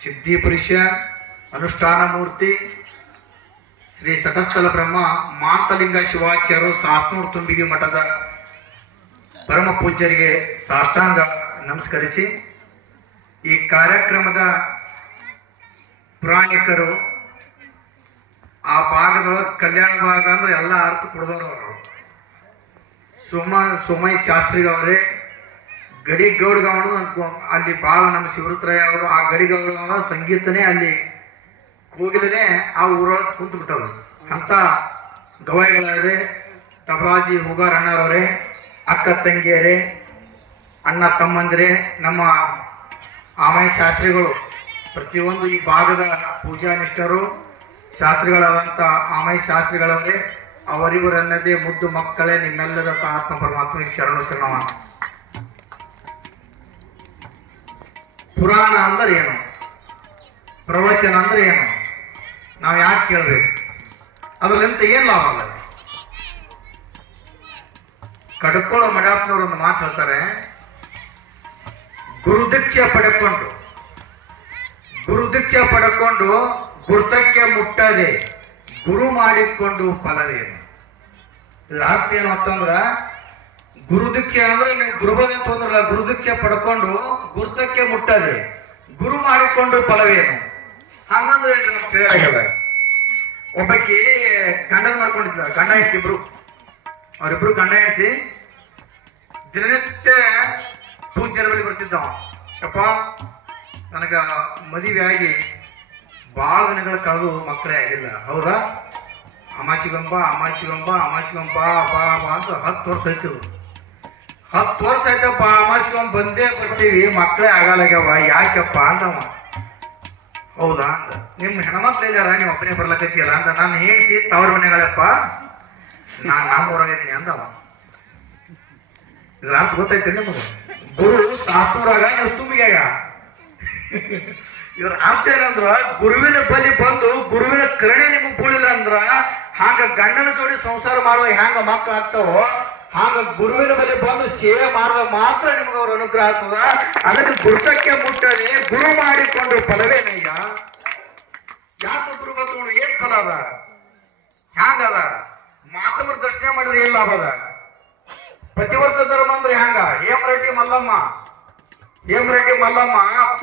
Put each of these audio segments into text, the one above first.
ಸಿದ್ಧಿಪುರುಷ ಅನುಷ್ಠಾನ ಮೂರ್ತಿ ಶ್ರೀ ಸಟಸ್ಥಲ ಬ್ರಹ್ಮ ಮಾಂತಲಿಂಗ ಶಿವಾಚಾರ್ಯರು ಸಾಸ್ನೂರು ತುಂಬಿಗೆ ಮಠದ ಪರಮ ಪೂಜ್ಯರಿಗೆ ಸಾಷ್ಟಾಂಗ ನಮಸ್ಕರಿಸಿ ಈ ಕಾರ್ಯಕ್ರಮದ ಪುರಾಣಿಕರು ಆ ಭಾಗದೊಳಗೆ ಕಲ್ಯಾಣ ಭಾಗ ಅಂದ್ರೆ ಎಲ್ಲ ಅರ್ಥ ಕೊಡಿದವರು ಅವರು ಸೋಮಯ್ಯ ಶಾಸ್ತ್ರಿಗವರೇ ಗಡಿಗೌಡಗವನು ಅಲ್ಲಿ ಭಾಳ ನಮ್ಮ ಶಿವರುದ್ರಯ್ಯ ಅವರು ಆ ಗಡಿಗೌಡಗವನ ಸಂಗೀತನೇ ಅಲ್ಲಿ ಕೂಗಿಲೇ ಆ ಊರೊಳಗೆ ಕುಂತು ಬಿಟ್ಟರು ಅಂತ ಗವಾಯಿಗಳವರೇ ತಬಲಾಜಿ ಹೂಗಾರ್ ಅಣ್ಣರವರೇ ಅಕ್ಕ ತಂಗಿಯರೇ ಅಣ್ಣ ತಮ್ಮಂದಿರೇ ನಮ್ಮ ಆಮಯ ಶಾಸ್ತ್ರಿಗಳು ಪ್ರತಿಯೊಂದು ಈ ಭಾಗದ ಪೂಜಾ ನಿಷ್ಠರು ಶಾಸ್ತ್ರಿಗಳಾದಂಥ ಆಮಯ ಶಾಸ್ತ್ರಿಗಳವರೇ ಅವರಿವರನ್ನದೇ ಮುದ್ದು ಮಕ್ಕಳೇ ನಿಮ್ಮೆಲ್ಲರ ಆತ್ಮ ಪರಮಾತ್ಮ ಶರಣು ಶರಣವ. ಪುರಾಣ ಅಂದ್ರೆ ಏನು, ಪ್ರವಚನ ಅಂದ್ರೆ ಏನು, ನಾವು ಯಾಕೆ ಕೇಳಬೇಕು, ಅದರಿಂದ ಏನು ಲಾಭ ಅಲ್ಲ. ಕಡ್ಕೊಳ್ಳೋ ಮಡಾಪ್ನವ್ರು ಒಂದು ಮಾತು ಹೇಳ್ತಾರೆ, ಗುರುದೀಕ್ಷೆ ಪಡೆಕೊಂಡು ಗುರುತಕ್ಕೆ ಮುಟ್ಟದೆ ಗುರು ಮಾಡಿಕೊಂಡು ಫಲವೇನು. ಇದ್ರ ಅರ್ಥ ಏನು ಅಂತಂದ್ರ, ಗುರುದೀಕ್ಷೆ ಅಂದ್ರೆ ನೀವು ಗುರುಬದ ಅಂತಂದ್ರಲ್ಲ, ಗುರುದೀಕ್ಷೆ ಪಡ್ಕೊಂಡು ಗುರುತಕ್ಕೆ ಮುಟ್ಟದೆ ಗುರು ಮಾಡಿಕೊಂಡು ಫಲವೇನು. ಹಂಗಂದ್ರೆ ಕ್ಲಿಯರ್ ಒಬ್ಬಕ್ಕೆ ಗಂಡನ ಮಾಡ್ಕೊಂಡಿದ್ದ, ಗಂಡ ಹೆಂಡತಿ ಇಬ್ರು, ಅವರಿಬ್ರು ಗಂಡ ಹೆಂಡತಿ ದಿನನಿತ್ಯ ಪೂಜ್ಯರ ಬಳಿ ಬರ್ತಿದ್ದವ. ಯಪ್ಪ ನನಗ ಮದುವೆ ಆಗಿ ಭಾಳ ದಿನಗಳ ಕಳೆದು ಮಕ್ಕಳೇ ಆಗಿಲ್ಲ, ಹೌದಾ? ಅಮಾಸಿಗಂಬ ಬಾ ಅಂತ 10 ವರ್ಷ ಆಯ್ತು. 10 ವರ್ಷ ಆಯ್ತಪ್ಪ, ಅಮಾಸಿಗಂಬ ಬಂದೇ ಬರ್ತೀವಿ, ಮಕ್ಕಳೇ ಆಗಲ್ಲಾಗ್ಯಾವ, ಯಾಕಪ್ಪ ಅಂತವ. ಹೌದಾ ಅಂತ, ನಿಮ್ಮ ಹೆಣ್ಮಕ್ಳಿಲ್ಲಾರ ನೀವು ಒಬ್ಬನೇ ಬರ್ಲಕತ್ತಿಯಲ್ಲ ಅಂತ. ನಾನು ಹೇಳ್ತಿ ತವ್ರ ಮನೆಗಳಪ್ಪ, ನಾನು ಊರಾಗಿದ್ದೀನಿ ಅಂದವ. ಇದ್ರ ಅಂತ ಗೊತ್ತೈತಿ ನಿಮಗೆ? ಗುರು ಸಾಸ್ನೂರಾಗ ನೀವು ತುಂಬಿಗ್ಯಾಗ. ಇವ್ರ ಅರ್ಥ ಏನಂದ್ರ, ಗುರುವಿನ ಬಲಿ ಬಂದು ಗುರುವಿನ ಕರುಣೆ ನಿಮಗೆ ಬೀಳಿಲ್ಲ ಅಂದ್ರ, ಹಾಗ ಗಂಡನ ಜೋಡಿ ಸಂಸಾರ ಮಾಡುವ ಹ್ಯಾಂಗ ಮಕ್ಕಳು ಆಗ್ತಾವೋ, ಹಾಗ ಗುರುವಿನ ಬಲಿ ಬಂದು ಸೇವೆ ಮಾಡಿದ ಮಾತ್ರ ನಿಮ್ಗೆ ಅವ್ರ ಅನುಗ್ರಹ ಆಗ್ತದ. ಅದಕ್ಕೆ ಗುರುತಕ್ಕೆ ಮುಟ್ಟದೆ ಗುರು ಮಾಡಿಕೊಂಡು ಫಲವೇನಯ್ಯ. ಯಾಕೆ ಗುರು ಬಂದು ಏನ್ ಫಲ ಅದ, ಹ್ಯಾಂಗದ? ಮಾತವ್ರ ದರ್ಶನ ಮಾಡಿದ್ರೆ ಏನ್ ಲಾಭ ಅದ? ಪತಿವರ್ತ ಧರ್ಮ ಅಂದ್ರೆ ಹ್ಯಾಂಗ? ಹೇಮರೆಡ್ಡಿ ಮಲ್ಲಮ್ಮ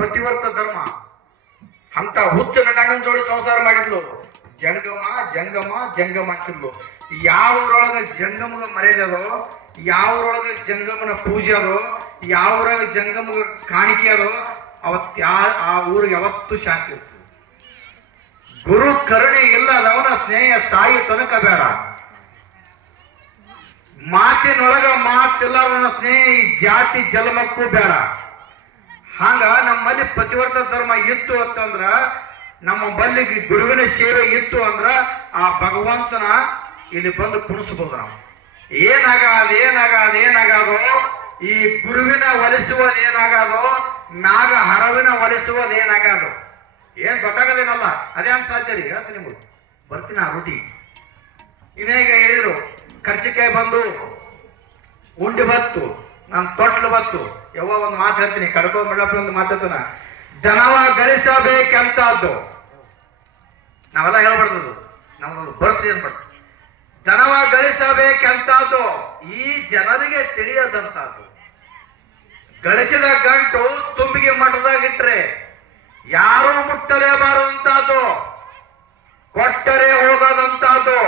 ಪತಿವರ್ತ ಧರ್ಮ ಅಂತ ಹುಚ್ಚನ ಗಂಡನ ಜೋಡಿ ಸಂಸಾರ ಮಾಡಿದ್ಲು. ಜಂಗಮ ಅಂತಿದ್ಲು. ಯಾವ್ರೊಳಗ ಜಂಗಮಗ ಮರ್ಯಾದೋ, ಯಾವ್ರೊಳಗ ಜಂಗಮನ ಪೂಜೆ ಅದೋ, ಯಾವ್ರಾಗ ಜಂಗಮಗ ಕಾಣಿಕೆ ಅದೋ, ಆ ಊರಿಗೆ ಯಾವತ್ತೂ ಶಾಂತಿ ಇರ್ತದೆ. ಗುರು ಕರುಣೆ ಇಲ್ಲದವನ ಸ್ನೇಹ ಸಾಯಿ ತನಕ ಬೇಡ. ಮಾತಿನೊಳಗ ಮಾತಿಲ್ಲದವನ ಸ್ನೇಹ ಈ ಜಾತಿ ಜನ್ಮಕ್ಕೂ ಬೇಡ. ಹಂಗ ನಮ್ಮಲ್ಲಿ ಪತಿವರ್ತ ಧರ್ಮ ಇತ್ತು ಅಂತಂದ್ರ, ನಮ್ಮ ಬಲ್ಲಿ ಗುರುವಿನ ಸೇವೆ ಇತ್ತು ಅಂದ್ರ ಆ ಭಗವಂತನ ಇಲ್ಲಿ ಬಂದು ಕುಣಿಸ್ಬೋದು ನಾವು. ಏನಾಗದೋ ಈ ಗುರುವಿನ ಒಲಿಸುವುದು ಏನಾಗದೋ, ಮ್ಯಾಗ ಹರವಿನ ಒಲಿಸುವುದು ಏನಾಗದೋ ಏನ್ ಗೊತ್ತಾಗದೇನಲ್ಲ. ಅದೇ ಅಂತ ಸಾಧ್ಯ ರೀ, ಹೇಳ್ತೀನಿ ನಿಮ್ಗೆ, ಬರ್ತೀನಿ ಆ ರೂಟಿ. ಇನ್ನೇಗ ಹೇಳಿದ್ರು, ಖರ್ಚಿಕಾಯಿ ಬಂದು ಉಂಡಿ ಬತ್ತು, ನಾನು ತೊಟ್ಲು ಬತ್ತು. ಯಾವ ಒಂದು ಮಾತು ಹೇಳ್ತೀನಿ, ಕಡ್ಕೊಂಡು ಮಡಪ್ಪ ಒಂದು ಮಾತಾಡ್ತಾನ, ಜನವ ಗಳಿಸಬೇಕಂತದ್ದು ನಾವೆಲ್ಲ ಹೇಳ್ಬಾರ್ದು, ನಮ್ಮದು ಬರ್ಸಿ ಅನ್ಬಾರ್ದು. ಜನವ ಗಳಿಸಬೇಕಂತದ್ದು ಈ ಜನರಿಗೆ ತಿಳಿಯದಂತದ್ದು. ಗಳಿಸಿದ ಗಂಟು ತುಂಬಿಗೆ ಮಠದಾಗಿಟ್ರೆ ಯಾರೂ ಮುಟ್ಟಲೇಬಾರದಂತದ್ದು, ಕೊಟ್ಟರೆ ಹೋಗದಂತದ್ದು.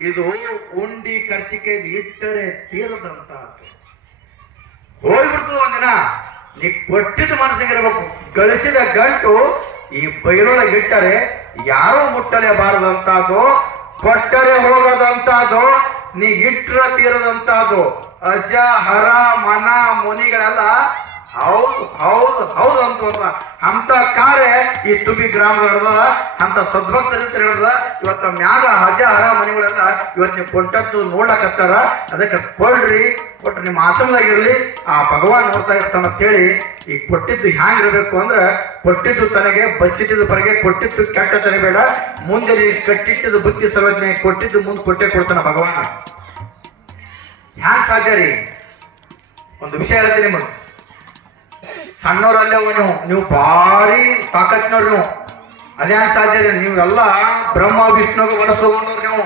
ಇದು ಉಂಡಿ ಖರ್ಚಿಕೆಯಲ್ಲಿ ಇಟ್ಟರೆ ತೀರದಂತದ್ದು. ಹೋಗ್ಬಿಡ್ತದ ಒಂದಿನ. ನೀ ಕೊಟ್ಟಿದ್ದು ಮನಸ್ಸಿಗಿರ್ಬೇಕು. ಗಳಿಸಿದ ಗಂಟು ಈ ಬೈರೊಳಗೆ ಇಟ್ಟರೆ ಯಾರೂ ಮುಟ್ಟಲೇಬಾರದಂತದ್ದು, ಕೊಟ್ಟರೆ ಹೋಗದಂತದ್ದು, ನೀ ಇಟ್ಟರ ತೀರದಂತದ್ದು. ಅಜ ಹರ ಮನ ಮುನಿಗಳೆಲ್ಲ ಹೌದು ಅಂತ ಅಂತ ಕಾರ್ಯ ಈ ತುಬಿ ಗ್ರಾಮದ ಹಿಡ್ದ, ಅಂತ ಸದ್ಭಕ್ತರಿತ್ರ ಹಿಡ್ದ. ಇವತ್ತ ಮ್ಯಾಗ ಅಜ ಹರ ಮನಿಗಳೆಲ್ಲ ಇವತ್ತು ನೀವು ಕೊಟ್ಟದ್ದು ನೋಡ್ಲಕತ್ತಾರ. ಅದಕ್ಕೆ ಕೊಟ್ರೆ ನಿಮ್ಮ ಆತಂಕದಾಗಿರ್ಲಿ, ಆ ಭಗವಾನ್ ನೋಡ್ತಾ ಇರ್ತಾನ ಅಂತೇಳಿ ಈ ಕೊಟ್ಟಿದ್ದು ಹ್ಯಾಂಗಿರ್ಬೇಕು ಅಂದ್ರೆ, ಕೊಟ್ಟಿದ್ದು ತನಗೆ ಬಚ್ಚಿಟ್ಟಿದ್ದು ಪರಗೆ, ಕೊಟ್ಟಿದ್ದು ಕೆಟ್ಟ ತನಬೇಡ. ಮುಂದೆ ಕಟ್ಟಿಟ್ಟಿದ್ದು ಬುದ್ಧಿ ಸರ್ವಜ್ಞೆ, ಕೊಟ್ಟಿದ್ದು ಮುಂದೆ ಕೊಟ್ಟೆ ಕೊಡ್ತಾನ ಭಗವಾನ್. ಹ್ಯಾಂಗ ಸಾಧ್ಯ ರೀ? ಒಂದು ವಿಷಯ ಹೇಳ್ತೀನಿ ನಿಮಗೆ. ಸಣ್ಣವರಲ್ಲೇ ನೀವು ಭಾರಿ ತಾಕತ್ತಿನವ್ರು ನೀವು. ಅದೇ ಸಾಧ್ಯ ಇದೆ. ನೀವೆಲ್ಲ ಬ್ರಹ್ಮ ವಿಷ್ಣುಗೆ ಹೊಲಸು ಹೋಗೊಂಡವ್ರು ನೀವು.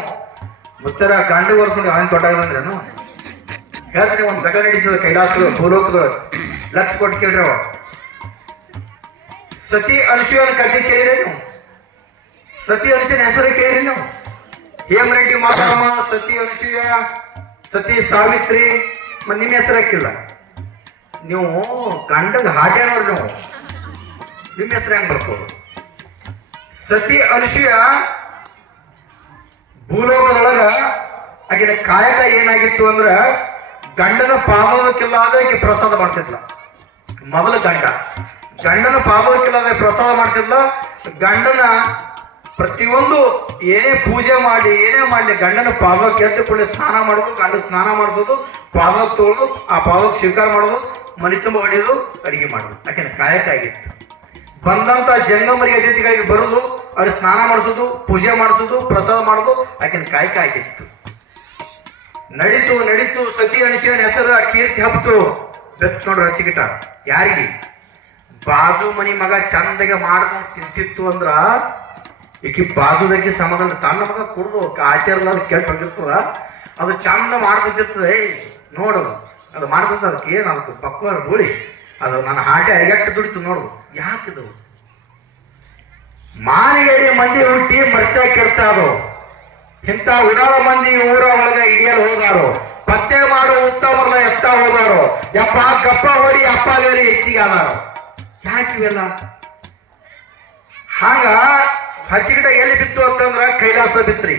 ಮುತ್ತರ ಗಂಡು ಹೊಲಸ್ಕೊಂಡು ಅವನ್ ತೊಟ್ಟಾಗಂದ್ರೇನು ಹೇಳ್ತೀನಿ. ಒಂದು ಘಟನೆ ನಡೀತದೆ ಕೈಲಾಸಗಳು ಭೂಲೋಕಗಳು. ಲಕ್ಷ ಕೊಟ್ಟು ಕೇಳ್ರಿ. ಅವ ಸತಿ ಅನುಸೂಯನ ಕಥೆ ಕೇಳಿರಿ ನೀವು. ಸತಿ ಅನುಸೂಯನ ಹೆಸರು ಕೇಳಿರಿ ನೀವು. ಹೇಮರೆಡ್ಡಿ ಮಾತಮ್ಮ, ಸತಿ ಅನುಸೂಯ, ಸತಿ ಸಾವಿತ್ರಿ, ನಿಮ್ಮ ಹೆಸರು ಹಾಕಿಲ್ಲ. ನೀವು ಗಂಡಗ ಹಾಟ್ಯಾನವ್ರು ನೀವು. ನಿಮ್ಮ ಹೆಸರು ಹೆಂಗ್ ಬರ್ತದೆ? ಸತಿ ಅನುಸೂಯ ಭೂಲೋಕದೊಳಗ ಆಕಿನ ಕಾಯಕ ಏನಾಗಿತ್ತು ಅಂದ್ರ ಗಂಡನ ಪಾಪಕ್ಕಿಲ್ಲಾದ ಆಕೆ ಪ್ರಸಾದ ಮಾಡ್ತಿದ್ಲ. ಮೊದಲ ಗಂಡನ ಪಾಪಕ್ಕಿಲ್ಲಾದ ಪ್ರಸಾದ ಮಾಡ್ತಿದ್ಲ. ಗಂಡನ ಪ್ರತಿಯೊಂದು ಏನೇ ಪೂಜೆ ಮಾಡಿ ಏನೇ ಮಾಡಲಿ ಗಂಡನ ಪಾದಕ್ಕೆ ಎದ್ದು ಕೂಡ ಸ್ನಾನ ಮಾಡೋದು, ಗಂಡ ಸ್ನಾನ ಮಾಡಿಸೋದು, ಪಾದಕ್ಕೆ ತೊಗೊಳ್ಳೋದು, ಆ ಪಾದಕ್ಕೆ ಸ್ವೀಕಾರ ಮಾಡೋದು, ಮನೆ ತುಂಬ ಹೊಡೆಯೋದು, ಅಡಿಗೆ ಮಾಡೋದು ಆಕೆನ ಕಾಯಕ ಆಗಿತ್ತು. ಬಂದಂತ ಜಂಗಮರಿಗೆ ಅತಿಥಿಗಳಿಗೆ ಬರೋದು, ಅವ್ರಿಗೆ ಸ್ನಾನ ಮಾಡಿಸೋದು, ಪೂಜೆ ಮಾಡಿಸೋದು, ಪ್ರಸಾದ ಮಾಡೋದು ಆಕೆನ ಕಾಯಕ ಆಗಿತ್ತು. ನಡೀತು ಸತಿ ಅನಿಸಿನ ಹೆಸರು ಕೀರ್ತಿ ಹಬ್ತು. ಬೆತ್ ನೋಡ್ರಿ ಹಚ್ಚಿಗಿಟ್ಟ. ಯಾರಿಗೆ? ಬಾಜು ಮನಿ ಮಗ ಚಂದಗೆ ಮಾಡ್ಕೊಂಡು ತಿಂತಿತ್ತು ಅಂದ್ರ ಈಕಿ ಬಾಜುದಾಗಿ ಸಮಾಧಾನ ತನ್ನ ಮಗ ಕುಡ್ದು ಆಚಾರ ಕೆಟ್ಟ ಹೋಗಿರ್ತದ. ಅದು ಚಂದ ಮಾಡ್ಕೊತಿರ್ತದೆ. ನೋಡೋದು ಅದು ಮಾಡ್ಕೊತ ಅದಕ್ಕೆ ಏನು ಅದಕ್ಕೆ ಪಕ್ವಾರ ಗೋಳಿ ಅದು ನನ್ನ ಹಾಟೆ ಎಷ್ಟು ದುಡಿತು ನೋಡು. ಯಾಕಿದು ಮಾನಿಗೇಡಿ ಮಂದಿ ಹುಟ್ಟಿ ಮರ್ತೆ ಕೆಡ್ತಾ ಅದು. ಇಂಥ ಉಡಾಳ ಮಂದಿ ಊರ ಒಳಗ ಹಿಡಿಯಲು ಹೋದಾರು. ಪತ್ತೆ ಮಾಡೋ ಉತ್ತಮರಲ್ಲ ಎತ್ತ ಹೋದಾರು. ಯಪ್ಪ ಗಪ್ಪ ಹೊಡಿ ಅಪ್ಪ ಬೇರೆ ಹೆಚ್ಚಿಗೆ ಆದಾರು. ಯಾಕಿವೆಲ್ಲ ಹಾಗ ಹಚ್ಚಿಗಿಟ ಎಲ್ಲಿ ಬಿತ್ತು ಅಂತಂದ್ರ ಕೈಲಾಸ ಬಿತ್ರಿ.